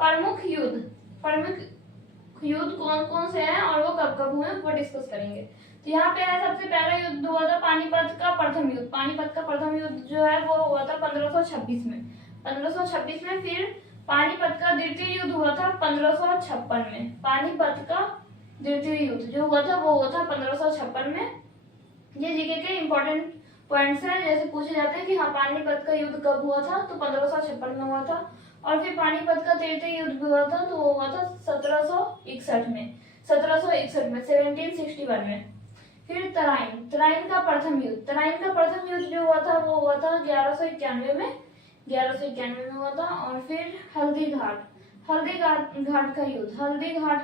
प्रमुख युद्ध कौन कौन से हैं और वो कब कब हुए वो डिस्कस करेंगे। तो यहाँ पे है सबसे पहला युद्ध हुआ था पानीपत का प्रथम युद्ध। पानीपत का प्रथम युद्ध जो है वो हुआ था 1526 में। 1526 में। फिर पानीपत का द्वितीय युद्ध हुआ था 1556 में। पानीपत का द्वितीय युद्ध जो हुआ था वो हुआ था 1556 में। ये जीके के इंपॉर्टेंट पॉइंट्स हैं, जैसे पूछे जाते हैं कि हाँ पानीपत का युद्ध कब हुआ था, तो 1556 में हुआ था। और फिर पानीपत का तृतीय युद्ध हुआ था तो वो हुआ था 1761 में। 1761 में। फिर तराइन का प्रथम युद्ध जो हुआ था वो हुआ था 1191 में। 1191 में हुआ था। और फिर हल्दी घाट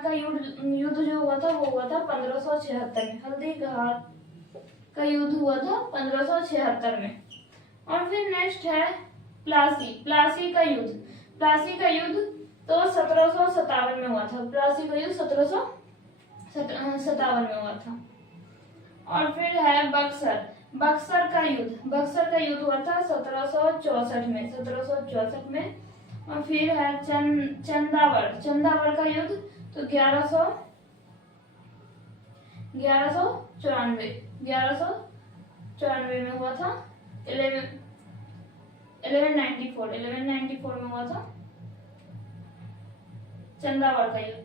का युद्ध जो हुआ था वो हुआ था 1576 में। हल्दी घाट का युद्ध हुआ था 1576 में। और फिर नेक्स्ट है प्लासी का युद्ध तो 1757 में हुआ था। प्लासी का युद्ध 1757 में हुआ था। और फिर है बक्सर का युद्ध हुआ था 1764 में। और फिर है चंदावड़ का युद्ध तो 1194 में हुआ था। 1194 में हुआ था चंदावड़ का युद्ध।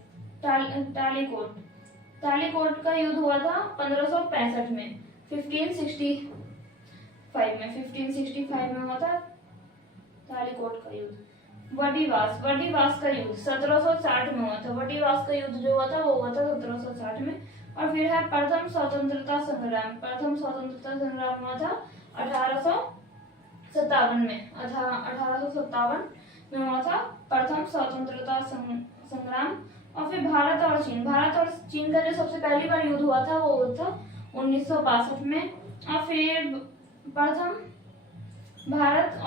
तालीकोट का युद्ध हुआ था 1565 में। 1565 में हुआ था तालीकोट का युद्ध। वडीवास का युद्ध 1760 में हुआ था। वडीवास का युद्ध जो हुआ था वो हुआ था 1760 में। और फिर है प्रथम स्वतंत्रता संग्राम हुआ था 1857 में। 1857 में हुआ था प्रथम स्वतंत्रता संग्राम। और फिर भारत और चीन का जो सबसे पहली बार युद्ध हुआ था वो हुआ था 1962 में। और फिर प्रथम भारत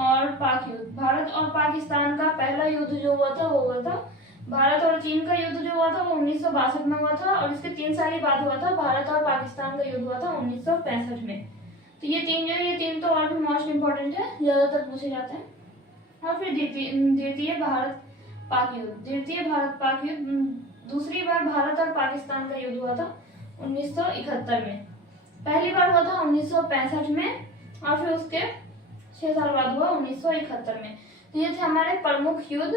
और पाकिस्तान का पहला युद्ध जो हुआ था वो हुआ था। भारत और चीन का युद्ध जो हुआ था वो 1962 में हुआ था। और इसके 3 साल बाद हुआ था भारत और पाकिस्तान का युद्ध हुआ था 1965 में। तो ये तीन तो और भी मोस्ट इम्पोर्टेंट है, ज्यादातर पूछे जाते हैं। और फिर द्वितीय भारत पाक युद्ध दूसरी बार भारत और पाकिस्तान का युद्ध हुआ था 1971 में। पहली बार हुआ था 1965 में। और फिर उसके 6 साल बाद हुआ 1971 में। तो ये थे हमारे प्रमुख युद्ध,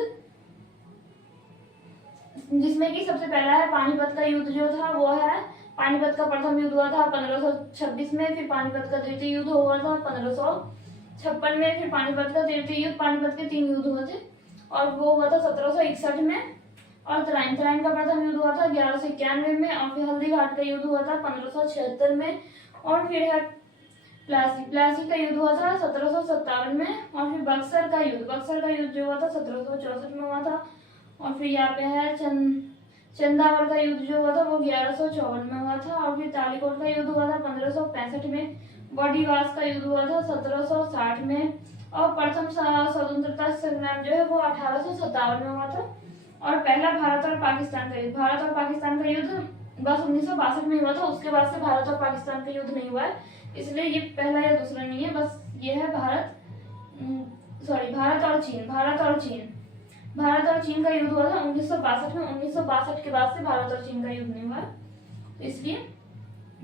जिसमें कि सबसे पहला है पानीपत का युद्ध जो था वो है। पानीपत का प्रथम युद्ध हुआ था 1526 में। फिर पानीपत का द्वितीय युद्ध हुआ था 1556 में। फिर पानीपत का तृतीय युद्ध, पानीपत के 3 युद्ध हुए थे और वो हुआ था 1761 में। और तराइन का प्रथम युद्ध हुआ था 1191 में। और फिर हल्दी घाट का युद्ध हुआ था 1576 में। और फिर है प्लासी का युद्ध हुआ था 1757 में। और फिर बक्सर का युद्ध जो हुआ था 1764 में हुआ था। और फिर यहाँ पे है चंदावड़ का युद्ध जो हुआ था वो 1154 में हुआ था। और फिर तालीकोट का युद्ध हुआ था 1565 में। वडीवास का युद्ध हुआ था 1760 में। और प्रथम स्वतंत्रता संग्राम जो है वो 1857 में हुआ था। और पहला भारत और पाकिस्तान का युद्ध बस 1962 में हुआ था। उसके बाद से भारत और पाकिस्तान का युद्ध नहीं हुआ है, इसलिए ये पहला या दूसरा नहीं है, बस ये है भारत और चीन का युद्ध हुआ था 1962 में। 1962 के बाद से भारत और चीन का युद्ध नहीं हुआ है, तो इसलिए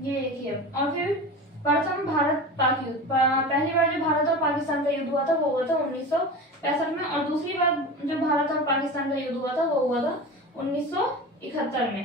ये एक ही है। और फिर प्रथम भारत पाक युद्ध, पहली बार जो भारत और पाकिस्तान का युद्ध हुआ था वो हुआ था 1965 में। और दूसरी बार जो भारत और पाकिस्तान का युद्ध हुआ था वो हुआ था 1971 में।